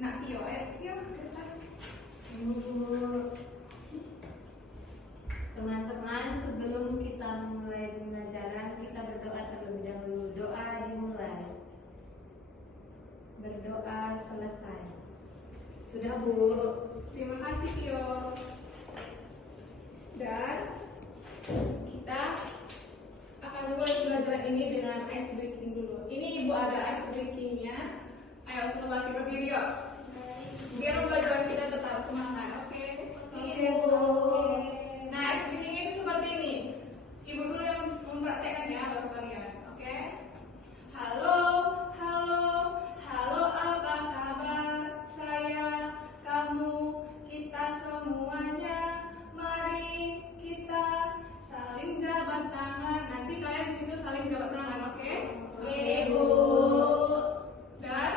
Nah, Tio, Tio, Teman-teman, sebelum kita memulai pembelajaran, kita berdoa terlebih dahulu. Doa dimulai. Berdoa selesai. Sudah, Bu? Terima kasih, Tio. Dan kita akan mulai pembelajaran ini dengan ice breaking dulu. Ini Ibu ada ice breakingnya. Ayo semua kita berdiri yuk. Biar pembelajaran kita tetap semangat, oke? Oke, Bu. Nah, ice breaking ini seperti ini. Ibu dulu yang mempraktekkan ya, baru kalian, oke? Halo, halo, halo, apa kabar? Saya, kamu, kita semuanya. Mari kita saling jabat tangan. Nanti kalian di situ saling jabat tangan, oke? Oke, Bu. Dan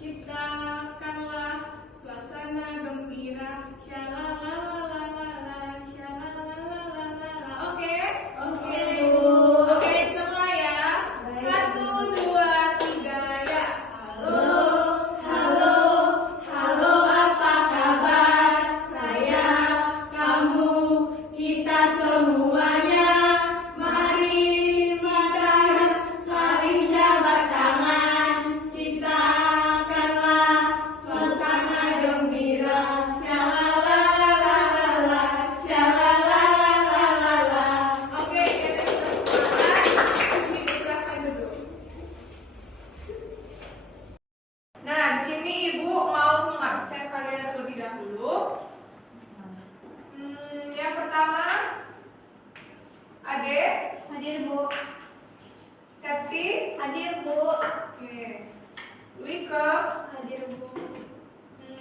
ciptakanlah suasana gembira. Syalalalala, syalalalala. Oke? Oke, Bu. Oke, kita mulai ya. Baik. 1, 2, 3, ya. Halo. Halo, halo, apa kabar? Saya, kamu, kita semuanya. Mari kita saling jabat tangan. Ciptakanlah suasana gembira. Syalalalala, syalalalala. Oke, kita semangat. Silahkan duduk. Nah, di sini Ibu mau mengabsen kalian terlebih dahulu. Yang pertama, Ade, Hadir, Bu. Septi, Hadir, Bu. oke, Wike, Hadir, Bu.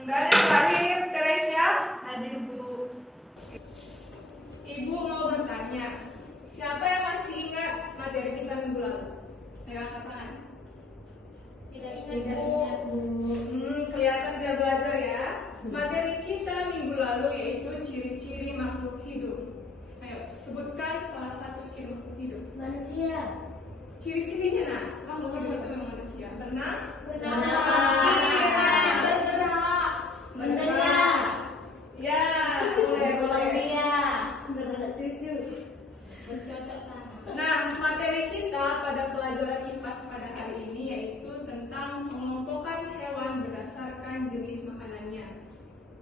dan yang terakhir Teresia. Hadir, Bu. Ibu mau bertanya, siapa yang masih ingat materi kita minggu lalu? Ayo angkat tangan. Tidak ingat, Bu. Kelihatan tidak belajar ya. Materi kita minggu lalu yaitu ciri-ciri makhluk hidup. Ayo sebutkan salah satu ciri makhluk hidup. Manusia. Ciri-cirinya nah, makhluk hidup itu memang manusia. Bernafas. Mendengar. Ya, boleh. Dia. Bergerak cucu. Bercocok tanam. Nah, materi kita pada pelajaran IPAS pada hari ini yaitu tentang pengelompokan hewan berdasarkan jenis makanannya.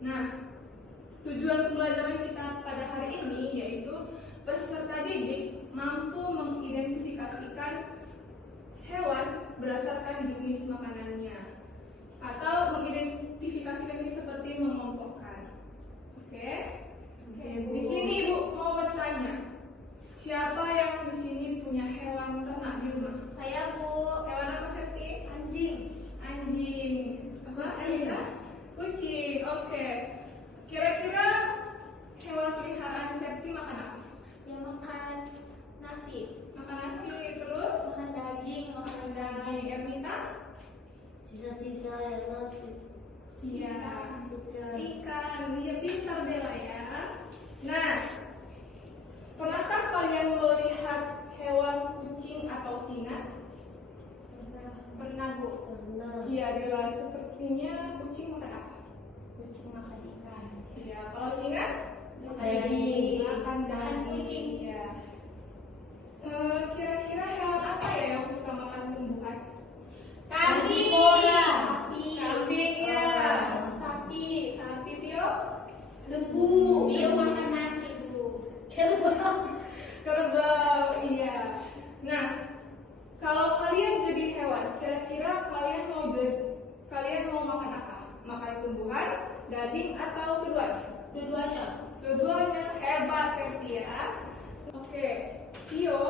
Nah, tujuan pembelajaran kita pada hari ini yaitu peserta didik mampu mengidentifikasikan hewan berdasarkan jenis makanannya atau mengidentifikasikan ini seperti mengelompokkan. Oke? Di sini Ibu mau bertanya, siapa yang di sini punya hewan ternak di rumah? Saya, Bu. Hewan apa, Septi? Anjing. Anjing. Apa? Kucing. Kucing. Oke. Kira-kira hewan peliharaan Septi makan apa? Yang makan nasi. Makan nasi terus? Makan daging. Makan Daging. Ernita? Sisa-sisa yang nasi. Iya. Ikan. Ikan. Iya, pintar Bella ya. Nah, pernahkah kalian melihat hewan kucing atau singa? Pernah, Bu? Pernah. Iya, Bella. Sepertinya kucing makan apa? Kucing makan ikan. Iya, kalau singa? Daging. Makan daging. Kucing. Iya. Kira-kira hewan apa ya yang suka makan tumbuhan? Kambing. Sapi. Kambing ya. Sapi. Sapi, Tio? Lembu. Dia makan nasi, Bu. Kerbau, iya. Nah, kalau kalian jadi hewan, kira-kira kalian mau makan apa? Makan tumbuhan, daging, atau keduanya? Dua-duanya. Keduanya. Hebat, Septi ya. Oke, Tio,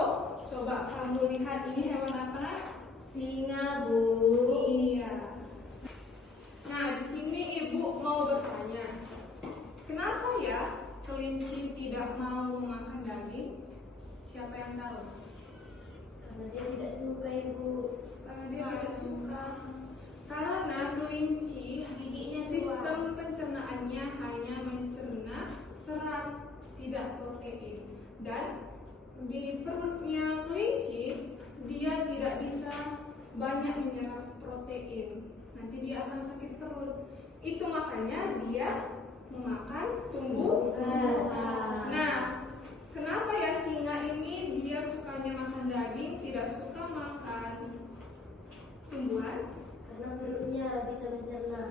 coba kamu lihat ini hewan apa? Singa, Bu. Iya. Nah, di sini Ibu mau bertanya, kenapa ya kelinci tidak mau makan daging? Siapa yang tahu? Karena dia tidak suka, Ibu. Dia tidak suka. Karena kelinci Giginya sistem pencernaannya hanya mencerna serat, tidak protein. Dan di perutnya kelinci dia tidak bisa banyak menyerap protein. nanti dia akan sakit perut. Itu makanya dia memakan tumbuhan. Nah, kenapa ya singa ini dia sukanya makan daging, tidak suka makan tumbuhan? Karena perutnya bisa mencerna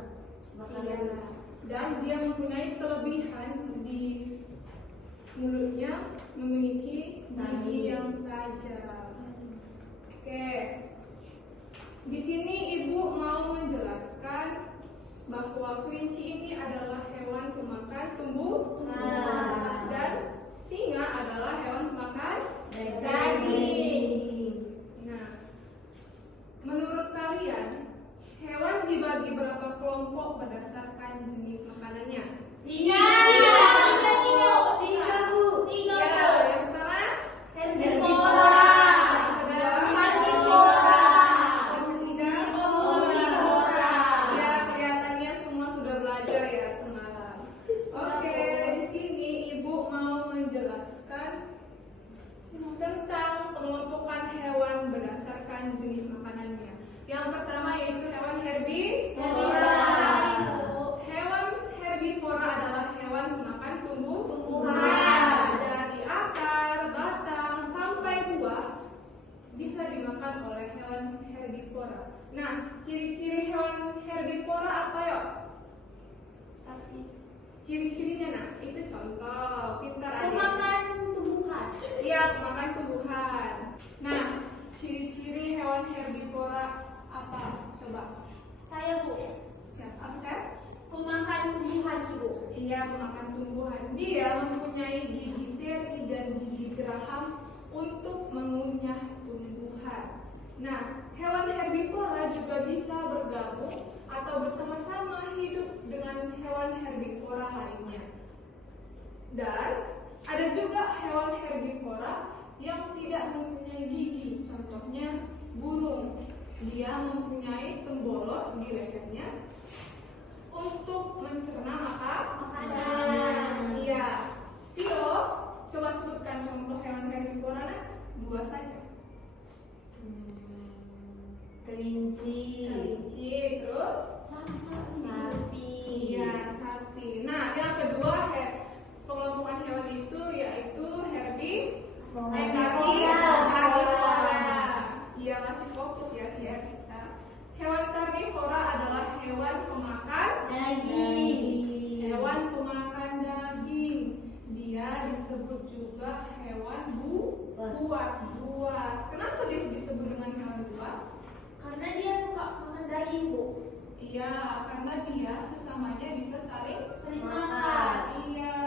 makanan. Iya. Dan dia mempunyai kelebihan di mulutnya memiliki gigi yang tajam. Oke. Di sini ibu mau menjelaskan bahwa kelinci ini adalah hewan pemakan tumbuhan dan singa adalah hewan pemakan daging. Nah, menurut kalian hewan dibagi berapa kelompok berdasarkan jenis makanannya? Tiga, Bu. Tiga. Yang pertama Herbivora. Ya, kelihatannya semua sudah belajar ya semalam. Oke, di sini ibu mau menjelaskan tentang pengelompokan hewan berdasarkan jenis makanannya. Yang pertama yaitu hewan herbivora. Hewan herbivora adalah hewan pemakan tumbuhan. Dari akar, batang, sampai buah bisa dimakan oleh hewan herbivora. Nah, ciri-ciri hewan herbivora apa yuk? Ciri-cirinya, nah itu contoh, pintar aja. Pemakan tumbuhan. Iya, pemakan tumbuhan. Nah, ciri-ciri hewan herbivora apa? Coba. Saya, Bu. Siapa? Apa saya? Pemakan tumbuhan, Ibu. Iya, pemakan tumbuhan. Dia mempunyai gigi seri dan gigi geraham untuk mengunyah tumbuhan. Nah, hewan herbivora juga bisa bergabung atau bersama-sama hidup dengan hewan herbivora lainnya. Dan ada juga hewan herbivora yang tidak mempunyai gigi. Contohnya burung. Dia mempunyai pembolot di lehernya untuk mencerna makanan. Iya. Tio, coba sebutkan contoh hewan herbivora. Nah, 2 saja. Kelinci. Terus Sapi. iya, sapi. Nah, yang kedua pengelompokan hewan itu yaitu karnivora. Iya, masih fokus ya kita. Hewan karnivora adalah hewan pemakan Daging. Hewan pemakan daging. Dia disebut juga hewan buas. Kenapa dia disebut dengan hewan buas? Karena dia suka makan daging, Bu. Iya, karena dia sesamanya bisa saling makan. Iya,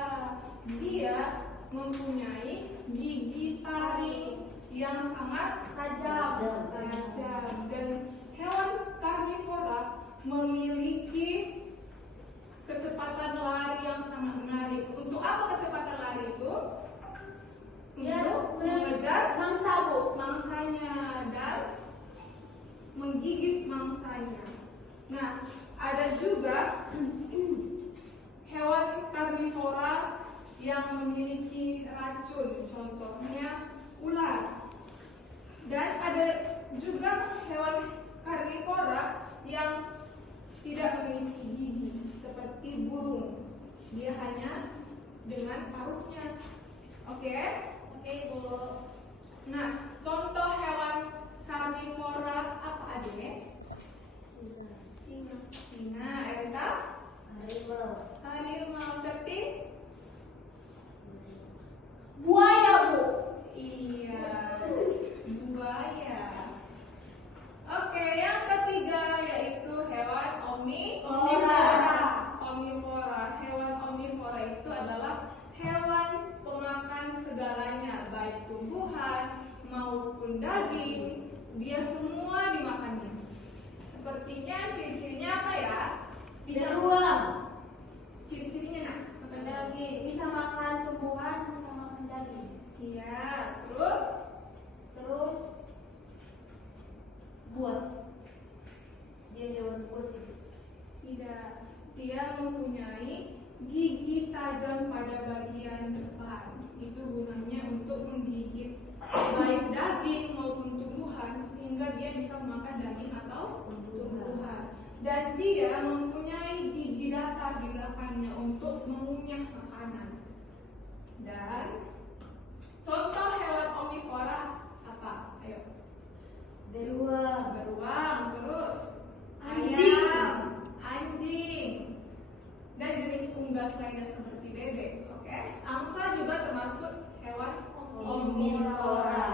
dia mempunyai gigi taring yang sangat tajam. Dan hewan karnivora memiliki kecepatan lari yang sangat menarik. Untuk apa kecepatan lari itu? Untuk mengejar mangsanya dan menggigit mangsanya. Nah, ada juga hewan karnivora yang memiliki racun, contohnya ular. Dan ada juga hewan karnivora yang tidak memiliki gigi, seperti burung. Dia hanya dengan paruhnya. Oke, Bu. Nah, contoh hewan karnivora apa aja? Singa, Erika? Harimau. Seperti? Buaya, Bu. Iya, buaya. Oke, yang ketiga yaitu hewan omnivora. Hewan omnivora itu adalah hewan pemakan segalanya, baik tumbuhan maupun daging. Dia semua dimakannya. Sepertinya ciri-cirinya apa ya? Bisa beruang. Ciri-cirinya nak? Makan daging. Bisa makan tumbuhan, bisa makan daging. Iya, terus Buas. Dia hewan buas itu. tidak. Dia mempunyai gigi tajam pada bagian depan. Itu gunanya untuk menggigit baik daging maupun tumbuhan, sehingga dia bisa memakan daging atau tumbuhan. dan dia mempunyai gigi datar di belakangnya untuk mengunyah makanan. Dan contoh hewan omnivora apa? Ayo. Beruang. Beruang, terus Anjing. ayam, anjing, dan jenis unggas lainnya seperti bebek. Oke, angsa juga termasuk hewan omnivora.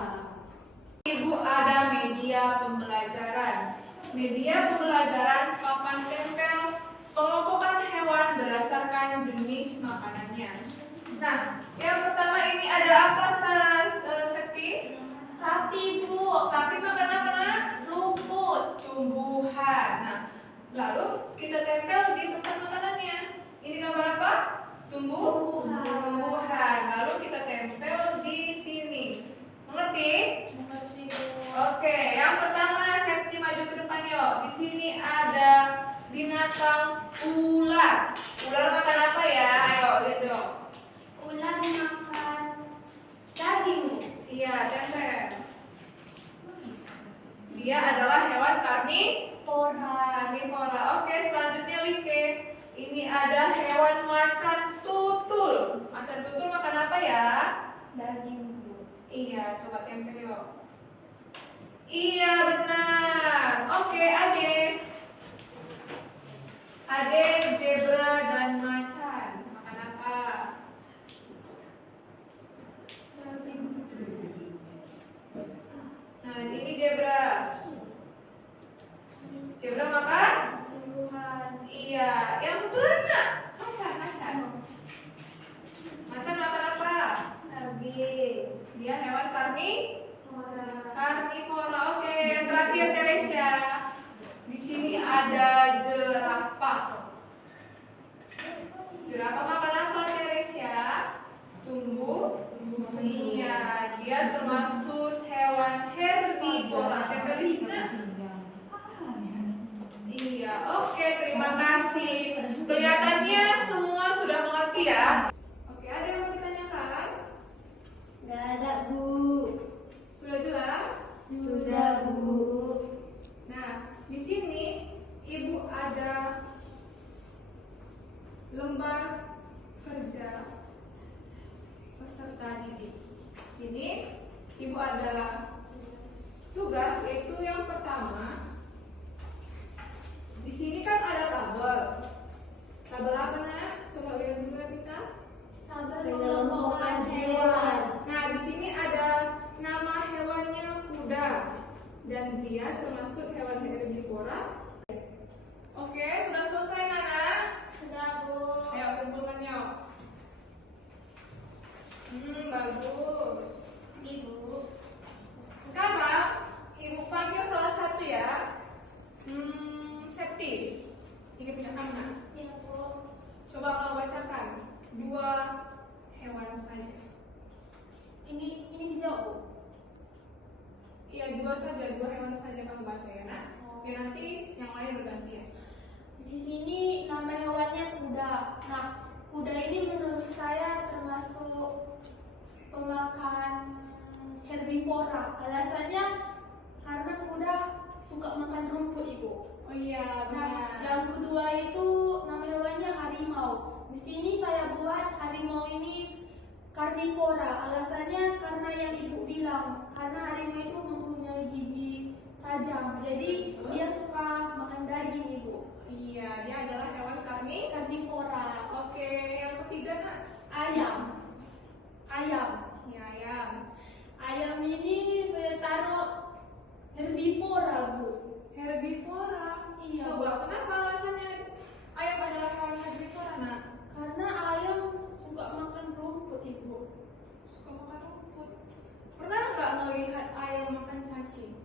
Ibu ada media pembelajaran. Media pembelajaran papan tempel pengelompokan hewan berdasarkan jenis makanannya. Nah, yang pertama ini ada apa, Sekti? Sapi, Bu. Sapi makan apa, Nak? Rumput. Tumbuhan. Nah, lalu kita tempel di tempat makanannya. Ini gambar apa? Tumbuhan. Tumbuhan. Lalu kita tempel di sini. Mengerti? Mengerti, Bu. Oke, yang pertama Septi maju ke depan yuk. Di sini ada binatang ular. Ular makan apa ya? Ayo lihat dong. Ular makan daging. Iya, tempel. Dia adalah hewan karnivora. Oke, selanjutnya Wike. Ini ada hewan macan tutul. Macan tutul makan apa ya? Daging, Bu. Iya, coba tempel yuk. Iya, benar. Oke, Ade. Ade, zebra dan macan makan apa? Nah, ini zebra. Zebra makan? Tumbuhan. Iya. Yang satu lagi nak? Macan. Macan makan apa? Daging. Dia hewan Orang. karnivora. Oke, yang terakhir Teresia. Di sini ada jerapah. Jerapah makan apa, Teresia? Tumbuh. Iya, dia termasuk hewan herbivora. Tempel di sini. Iya, oke, terima kasih. Kelihatannya semua sudah mengerti ya. Oke, ada yang mau ditanyakan? Nggak ada, Bu. Sudah jelas? Sudah, Bu. Nah, di sini Ibu ada lembar kerja peserta didik. Sini Ibu ada tugas, yaitu yang pertama. Di sini kan ada tabel. Tabel apa, Nak? Coba lihat dulu kita. Tabel pengelompokan hewan. Nah, di sini ada nama hewannya kuda dan dia termasuk hewan herbivora. Oke, sudah selesai, Nana? Sudah, Bu. Ayo kumpulkan yuk. Bagus. Ibu. Sekarang Ibu panggil salah satu ya. Septi. Ini punya kamu, Nak. Iya, Bu. Coba kau bacakan 2 hewan saja. Ini dijawab, Bu. Iya, 2 saja, 2 hewan saja kamu baca ya, Nak. Biar nanti yang lain bergantian. Di sini nama hewannya kuda. Nah, kuda ini menurut saya termasuk pemakan herbivora. Alasannya karena kuda suka makan rumput, Ibu. Oh iya, Nah, benar. yang kedua itu nama hewannya harimau. Di sini saya buat harimau ini karnivora. Alasannya karena yang Ibu bilang, karena harimau itu mempunyai gigi tajam. Jadi dia suka makan daging, Ibu. Iya, dia adalah hewan Karnivora. Oke, yang ketiga, Nak. Ayam. Ayam. Ya, ayam. Ayam ini saya taruh herbivora, Bu. Herbivora. Iya, Coba, kenapa alasannya ayam adalah hewan herbivora, Nak? Karena ayam suka makan rumput, Ibu. Suka makan rumput. Pernah nggak melihat ayam makan cacing?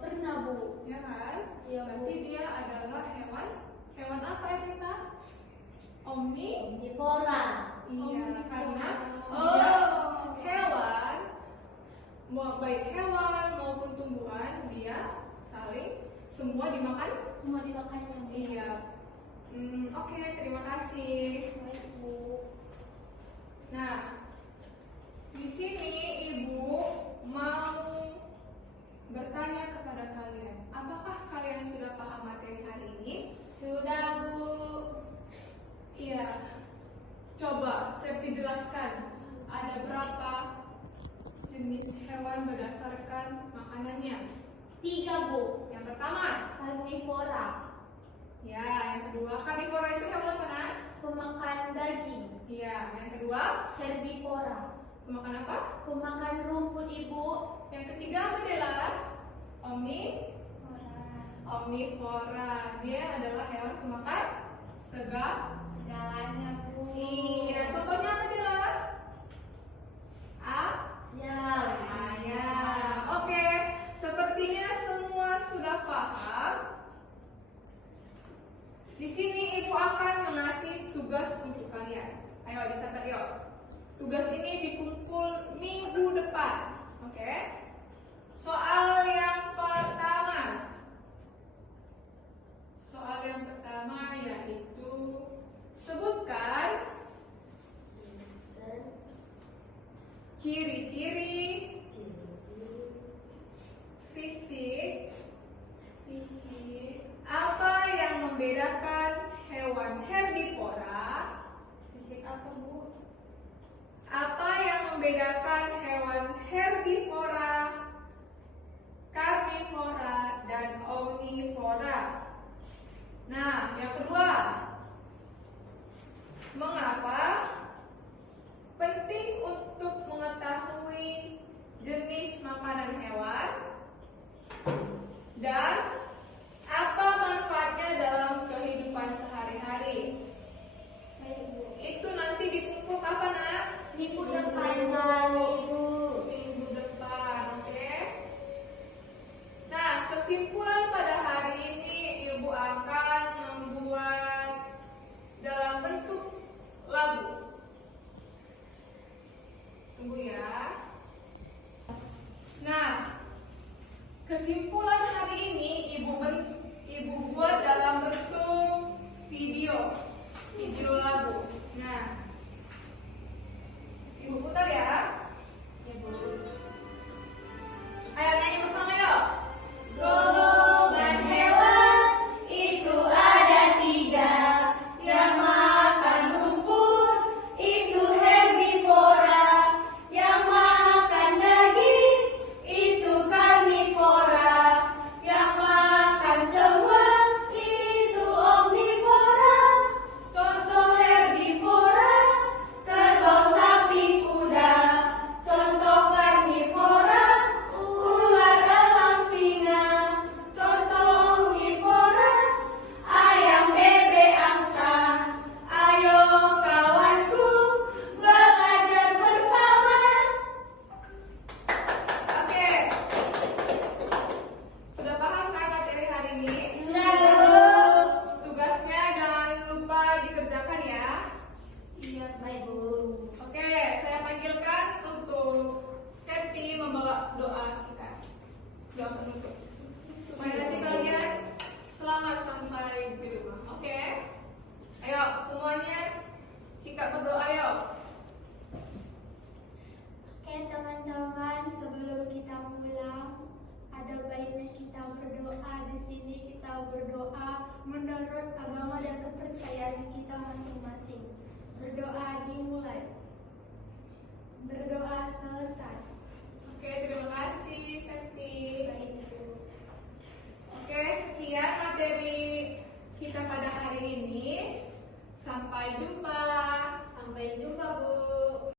Pernah, Bu. Ya kan? Iya, Bu. Berarti dia adalah hewan apa ya, kita? Herbivora. Iya, karena Iya. hewan, baik hewan maupun tumbuhan, dia saling semua dimakan. Semua dimakannya. Iya. Oke, terima kasih. Baik, Bu. Nah, di sini Ibu mau bertanya kepada kalian, apakah kalian sudah paham materi pertama. Karnivora. Ya, yang kedua. Karnivora itu hewan mana? Pemakan daging. Ya, yang kedua. Herbivora. Pemakan apa? Pemakan rumput, Ibu. Yang ketiga adalah Ora. omnivora. Dia adalah hewan pemakan Segalanya, Bu. Iya, contohnya apa dia? Ya. Ayam. Oke, sepertinya semua sudah paham. Di sini Ibu akan mengasih tugas untuk kalian. Ayo dicatat yuk. Tugas ini dikumpul minggu depan. Oke? Soal yang pertama. Soal yang pertama yaitu sebutkan ciri-ciri fisik apa yang membedakan hewan herbivora? Fisik apa, Bu? Apa yang membedakan hewan herbivora, karnivora, dan omnivora? Nah, yang kedua, mengapa penting untuk mengetahui jenis makanan hewan dan apa manfaatnya dalam kehidupan sehari-hari? Baik, Bu. Itu nanti dikumpul kapan, Nak? Minggu depan, Ibu. Minggu depan, oke? Nah, kesimpulan pada hari ini Ibu akan membuat dalam bentuk lagu. Tunggu ya. Nah, kesimpulan hari ini Ibu buat dalam bentuk video lagu. Nah, Ibu putar ya. Ya, Bu. Ayo nyanyi bersama yuk. Golongan hewan itu ada 3 yang makan rumput itu herbivora, yang makan daging itu karnivora, yang makan semua itu omnivora. Contoh herbivora, kerbau, sapi, kuda. Contoh karnivora, ular, elang, singa. Contoh omnivora, ayam, bebek, angsa. Ayo kawanku, belajar bersama. Oke. Sudah paham kan materi hari ini? Sudah. Tugasnya jangan lupa dikerjakan ya. Iya, baik, Bu. Oke, saya panggilkan untuk Septi membawa doa kita. Doa penutup. Supaya nanti kalian selamat sampai di rumah. Oke? Ayo semuanya sikap berdoa yuk. Oke, teman-teman, sebelum kita pulang, ada baiknya kita berdoa. Di sini kita berdoa menurut agama dan kepercayaan kita masing-masing. Berdoa dimulai. Berdoa selesai. Oke, terima kasih Septi. Baik, Bu. Oke, sekian materi kita pada hari ini. Sampai jumpa. Sampai jumpa, Bu.